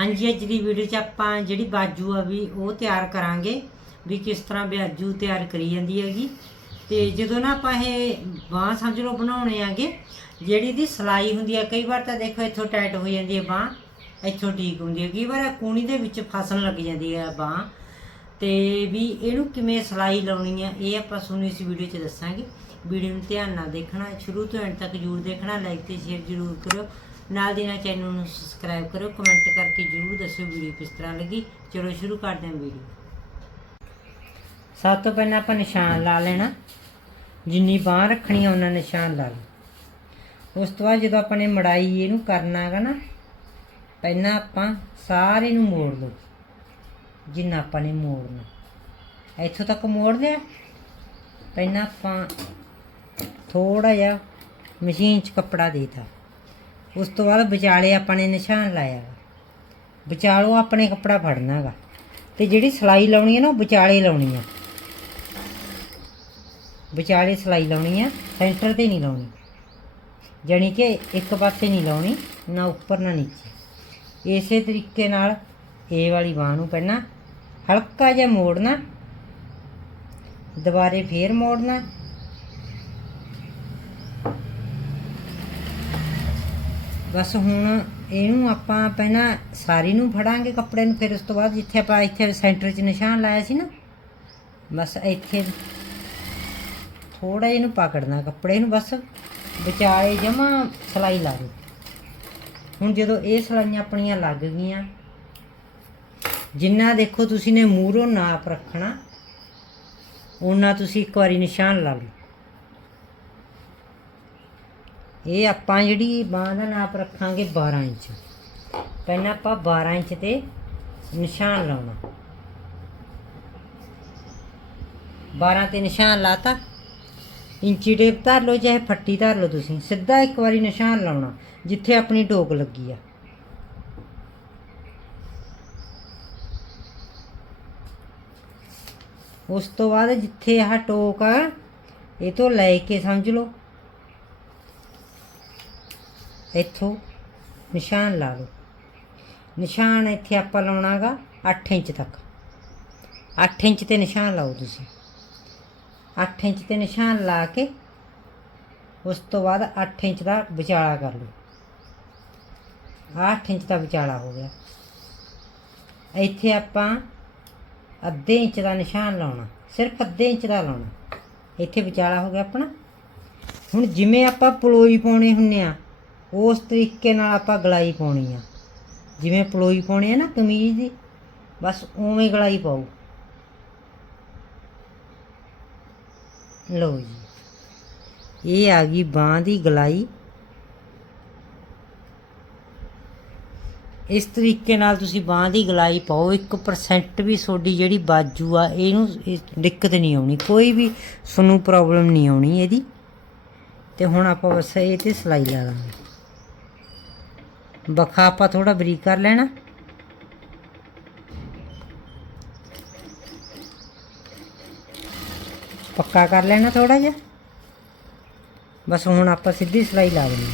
ਹਾਂਜੀ, ਅੱਜ ਦੀ ਵੀਡੀਓ 'ਚ ਆਪਾਂ ਜਿਹੜੀ ਬਾਜੂ ਆ ਵੀ ਉਹ ਤਿਆਰ ਕਰਾਂਗੇ, ਵੀ ਕਿਸ ਤਰ੍ਹਾਂ ਬਾਜੂ ਤਿਆਰ ਕਰੀ ਜਾਂਦੀ ਹੈਗੀ। ਤੇ ਜਦੋਂ ਨਾ ਆਪਾਂ ਇਹ ਬਾਹ ਸਮਝ ਲਓ ਬਣਾਉਣੇ ਆਗੇ, ਜਿਹੜੀ ਦੀ ਸਲਾਈ ਹੁੰਦੀ ਆ, ਕਈ ਵਾਰ ਤਾਂ ਦੇਖੋ ਇੱਥੋਂ ਟਾਈਟ ਹੋ ਜਾਂਦੀ ਹੈ ਬਾਹ, ਇੱਥੋਂ ਠੀਕ ਹੁੰਦੀ ਹੈ ਕਈ ਵਾਰ ਕੂਣੀ ਦੇ ਵਿੱਚ ਫਸਣ ਲੱਗ ਜਾਂਦੀ ਹੈ ਬਾਹ। ਤੇ ਵੀ ਇਹਨੂੰ ਕਿਵੇਂ ਸਲਾਈ ਲਾਉਣੀ ਆ, ਇਹ ਆਪਾਂ ਤੁਹਾਨੂੰ ਇਸ ਵੀਡੀਓ 'ਚ ਦੱਸਾਂਗੇ। ਵੀਡੀਓ ਨੂੰ ਧਿਆਨ ਨਾਲ ਦੇਖਣਾ, ਸ਼ੁਰੂ ਤੋਂ ਐਂਡ ਤੱਕ ਜ਼ਰੂਰ ਦੇਖਣਾ ਲਾਈਕ ਤੇ ਸ਼ੇਅਰ ਜ਼ਰੂਰ ਕਰਿਓ। ਨਾਲ ਦੀ ਨਾਲ ਚੈਨਲ ਨੂੰ ਸਬਸਕ੍ਰਾਈਬ ਕਰਿਓ ਕਮੈਂਟ ਕਰਕੇ ਜ਼ਰੂਰ ਦੱਸਿਓ ਵੀਡੀਓ ਕਿਸ ਤਰ੍ਹਾਂ ਲੱਗੀ। ਚਲੋ ਸ਼ੁਰੂ ਕਰਦੇ ਹਾਂ ਵੀਡੀਓ ਸਭ ਤੋਂ ਪਹਿਲਾਂ ਆਪਾਂ ਨਿਸ਼ਾਨ ਲਾ ਲੈਣਾ। ਜਿੰਨੀ ਬਾਹ ਰੱਖਣੀ ਆ ਉਹਨਾਂ ਨਿਸ਼ਾਨ ਲਾ ਲਓ। ਉਸ ਤੋਂ ਬਾਅਦ ਜਦੋਂ ਆਪਾਂ ਨੇ ਮੜਾਈ ਇਹਨੂੰ ਕਰਨਾ ਹੈਗਾ ਨਾ, ਪਹਿਲਾਂ ਆਪਾਂ ਸਾਰੇ ਨੂੰ ਮੋੜ ਲਓ। ਜਿੰਨਾ ਆਪਾਂ ਨੇ ਮੋੜਨਾ। ਇੱਥੋਂ ਤੱਕ ਮੋੜ ਲਿਆ ਪਹਿਲਾਂ ਆਪਾਂ ਥੋੜਾ ਜਿਹਾ ਮਸ਼ੀਨ 'ਚ ਕੱਪੜਾ ਦੇਤਾ। ਉਸ ਤੋਂ ਬਾਅਦ ਵਿਚਾਲੇ ਆਪਾਂ ਨੇ ਨਿਸ਼ਾਨ ਲਾਇਆ ਵਾ। ਵਿਚਾਲੋਂ ਆਪਣੇ ਕੱਪੜਾ ਫੜਨਾ ਹੈਗਾ ਤੇ ਜਿਹੜੀ ਸਲਾਈ ਲਾਉਣੀ ਹੈ ਨਾ, ਉਹ ਵਿਚਾਲੇ ਲਾਉਣੀ ਆ। ਵਿਚਾਲੇ ਸਲਾਈ ਲਾਉਣੀ ਆ, ਸੈਂਟਰ ਤੇ ਨਹੀਂ ਲਾਉਣੀ। ਜਾਣੀ ਕਿ ਇੱਕ ਪਾਸੇ ਨਹੀਂ ਲਾਉਣੀ, ਨਾ ਉੱਪਰ ਨਾ ਨੀਚੇ। ਇਸੇ ਤਰੀਕੇ ਨਾਲ ਇਹ ਵਾਲੀ ਬਾਹ ਨੂੰ ਪਹਿਲਾਂ ਹਲਕਾ ਜਿਹਾ ਮੋੜਨਾ, ਦੁਬਾਰੇ ਫੇਰ ਮੋੜਨਾ ਬਸ ਹੁਣ ਇਹਨੂੰ ਆਪਾਂ ਪਹਿਲਾਂ ਸਾਰੀ ਨੂੰ ਫੜਾਂਗੇ ਕੱਪੜੇ ਨੂੰ, ਫਿਰ ਉਸ ਤੋਂ ਬਾਅਦ ਜਿੱਥੇ ਆਪਾਂ ਇੱਥੇ ਸੈਂਟਰ 'ਚ ਨਿਸ਼ਾਨ ਲਾਇਆ ਸੀ ਨਾ, ਬਸ ਇੱਥੇ ਥੋੜਾ ਇਹਨੂੰ ਪਕੜਨਾ, ਕੱਪੜੇ ਨੂੰ ਬਸ ਵਿਚਾਲੇ ਜਮਾ ਸਲਾਈ ਲਾ ਦਿਓ। ਹੁਣ ਜਦੋਂ ਇਹ ਸਲਾਈਆਂ ਆਪਣੀਆਂ ਲੱਗ ਗਈਆਂ, ਜਿੰਨਾ ਦੇਖੋ ਤੁਸੀਂ ਨੇ ਮੂਹਰੋਂ ਨਾਪ ਰੱਖਣਾ ਉਹਨਾਂ ਤੁਸੀਂ ਇੱਕ ਵਾਰੀ ਨਿਸ਼ਾਨ ਲਾ ਲਓ। ਇਹ ਆਪਾਂ ਜਿਹੜੀ ਬਾਂਹ ਦਾ ਨਾਪ ਰੱਖਾਂਗੇ 12 ਇੰਚ। ਪਹਿਲਾਂ ਆਪਾਂ 12 ਇੰਚ ਤੇ ਨਿਸ਼ਾਨ ਲਾਉਣਾ। 12 ਤੇ ਨਿਸ਼ਾਨ ਲਾਤਾ। ਇੰਚੀ ਟੇਪ ਧਰ ਲਓ, ਚਾਹੇ ਫੱਟੀ ਧਰ ਲਓ ਤੁਸੀਂ। ਸਿੱਧਾ ਇੱਕ ਵਾਰੀ ਨਿਸ਼ਾਨ ਲਾਉਣਾ, ਜਿੱਥੇ ਆਪਣੀ ਟੋਕ ਲੱਗੀ ਆ। ਉਸ ਤੋਂ ਬਾਅਦ ਜਿੱਥੇ ਆਹ ਟੋਕ ਆ, ਇਹ ਤੋਂ ਲੈ ਕੇ ਸਮਝ ਲਓ। ਇੱਥੋਂ ਨਿਸ਼ਾਨ ਲਾ ਲਓ। ਨਿਸ਼ਾਨ ਇੱਥੇ ਆਪਾਂ ਲਾਉਣਾਗਾ 8 ਇੰਚ ਤੱਕ। 8 ਇੰਚ ਤੇ ਨਿਸ਼ਾਨ ਲਾਓ ਤੁਸੀਂ। 8 ਇੰਚ ਤੇ ਨਿਸ਼ਾਨ ਲਾ ਕੇ ਉਸ ਤੋਂ ਬਾਅਦ 8 ਇੰਚ ਦਾ ਵਿਚਾਲਾ ਕਰ ਲਓ। ਆਹ 8 ਇੰਚ ਦਾ ਵਿਚਾਲਾ ਹੋ ਗਿਆ। ਇੱਥੇ ਆਪਾਂ ਅੱਧੇ ਇੰਚ ਦਾ ਨਿਸ਼ਾਨ ਲਾਉਣਾ। ਸਿਰਫ ਅੱਧੇ ਇੰਚ ਦਾ ਲਾਉਣਾ। ਇੱਥੇ ਵਿਚਾਲਾ ਹੋ ਗਿਆ ਆਪਣਾ। ਹੁਣ ਜਿਵੇਂ ਆਪਾਂ ਪਲੋਈ ਪਾਉਣੇ ਹੁੰਨੇ ਆ ਉਸ ਤਰੀਕੇ ਨਾਲ ਆਪਾਂ ਗਲਾਈ ਪਾਉਣੀ ਆ। ਜਿਵੇਂ ਪਲੋਈ ਪਾਉਣੀ ਆ ਨਾ ਕਮੀਜ਼ ਦੀ, ਬਸ ਉਵੇਂ ਗਲਾਈ ਪਾਓ। ਲਓ ਜੀ, ਇਹ ਆ ਗਈ ਬਾਹ ਦੀ ਗਲਾਈ। ਇਸ ਤਰੀਕੇ ਨਾਲ ਤੁਸੀਂ ਬਾਹ ਦੀ ਗਲਾਈ ਪਾਓ 1% ਵੀ ਤੁਹਾਡੀ ਜਿਹੜੀ ਬਾਜੂ ਆ, ਇਹਨੂੰ ਦਿੱਕਤ ਨਹੀਂ ਆਉਣੀ, ਕੋਈ ਵੀ ਤੁਹਾਨੂੰ ਪ੍ਰੋਬਲਮ ਨਹੀਂ ਆਉਣੀ ਇਹਦੀ। ਤੇ ਹੁਣ ਆਪਾਂ ਬਸ ਇਹ ਤੇ ਸਲਾਈ ਲਾ ਦਾਂਗੇ ਬਖਾ ਆਪਾਂ ਥੋੜਾ ਬਰੀਕ ਕਰ ਲੈਣਾ। ਪੱਕਾ ਕਰ ਲੈਣਾ ਥੋੜਾ ਜਿਹਾ। ਬਸ ਹੁਣ ਆਪਾਂ ਸਿੱਧੀ ਸਲਾਈ ਲਾ ਦੇਣੀ।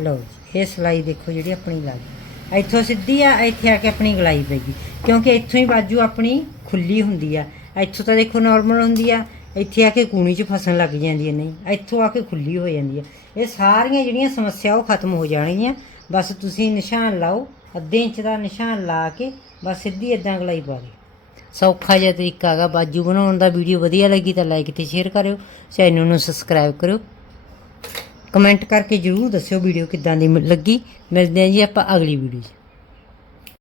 ਲਓ ਇਹ ਸਲਾਈ ਦੇਖੋ ਜਿਹੜੀ ਆਪਣੀ ਲੱਗ ਗਈ। ਇੱਥੋਂ ਸਿੱਧੀ ਆ, ਇੱਥੇ ਆ ਕੇ ਆਪਣੀ ਗਲਾਈ ਪੈਗੀ ਕਿਉਂਕਿ ਇੱਥੋਂ ਹੀ ਬਾਜੂ ਆਪਣੀ ਖੁੱਲੀ ਹੁੰਦੀ ਆ। ਇੱਥੋਂ ਤਾਂ ਦੇਖੋ ਨਾਰਮਲ ਹੁੰਦੀ ਆ। ਇੱਥੇ ਆ ਕੇ ਕੂਣੀ 'ਚ ਫਸਣ ਲੱਗ ਜਾਂਦੀ ਹੈ ਨਹੀਂ, ਇੱਥੋਂ ਆ ਕੇ ਖੁੱਲੀ ਹੋ ਜਾਂਦੀ ਆ। ਇਹ ਸਾਰੀਆਂ ਜਿਹੜੀਆਂ ਸਮੱਸਿਆ ਉਹ ਖਤਮ ਹੋ ਜਾਣਗੀਆਂ। ਬਸ ਤੁਸੀਂ ਨਿਸ਼ਾਨ ਲਾਓ, ਅੱਧੇ ਇੰਚ ਦਾ ਨਿਸ਼ਾਨ ਲਾ ਕੇ ਬਸ ਸਿੱਧੀ ਇਦਾਂ ਗਲਾਈ ਪਾ ਦਿਓ। ਸੌਖਾ ਜਿਹਾ ਤਰੀਕਾ ਹੈਗਾ। ਬਾਜੂ ਬਣਾਉਣ ਦਾ ਵੀਡੀਓ ਵਧੀਆ ਲੱਗੀ ਤਾਂ ਲਾਈਕ ਤੇ ਸ਼ੇਅਰ ਕਰਿਓ। ਚੈਨਲ ਨੂੰ ਸਬਸਕ੍ਰਾਈਬ ਕਰਿਓ। ਕਮੈਂਟ ਕਰਕੇ ਜਰੂਰ ਦੱਸਿਓ ਵੀਡੀਓ ਕਿੱਦਾਂ ਦੀ ਮ- ਲੱਗੀ। ਮਿਲਦੇ ਹਾਂ ਜੀ ਆਪਾਂ ਅਗਲੀ ਵੀਡੀਓ 'ਚ।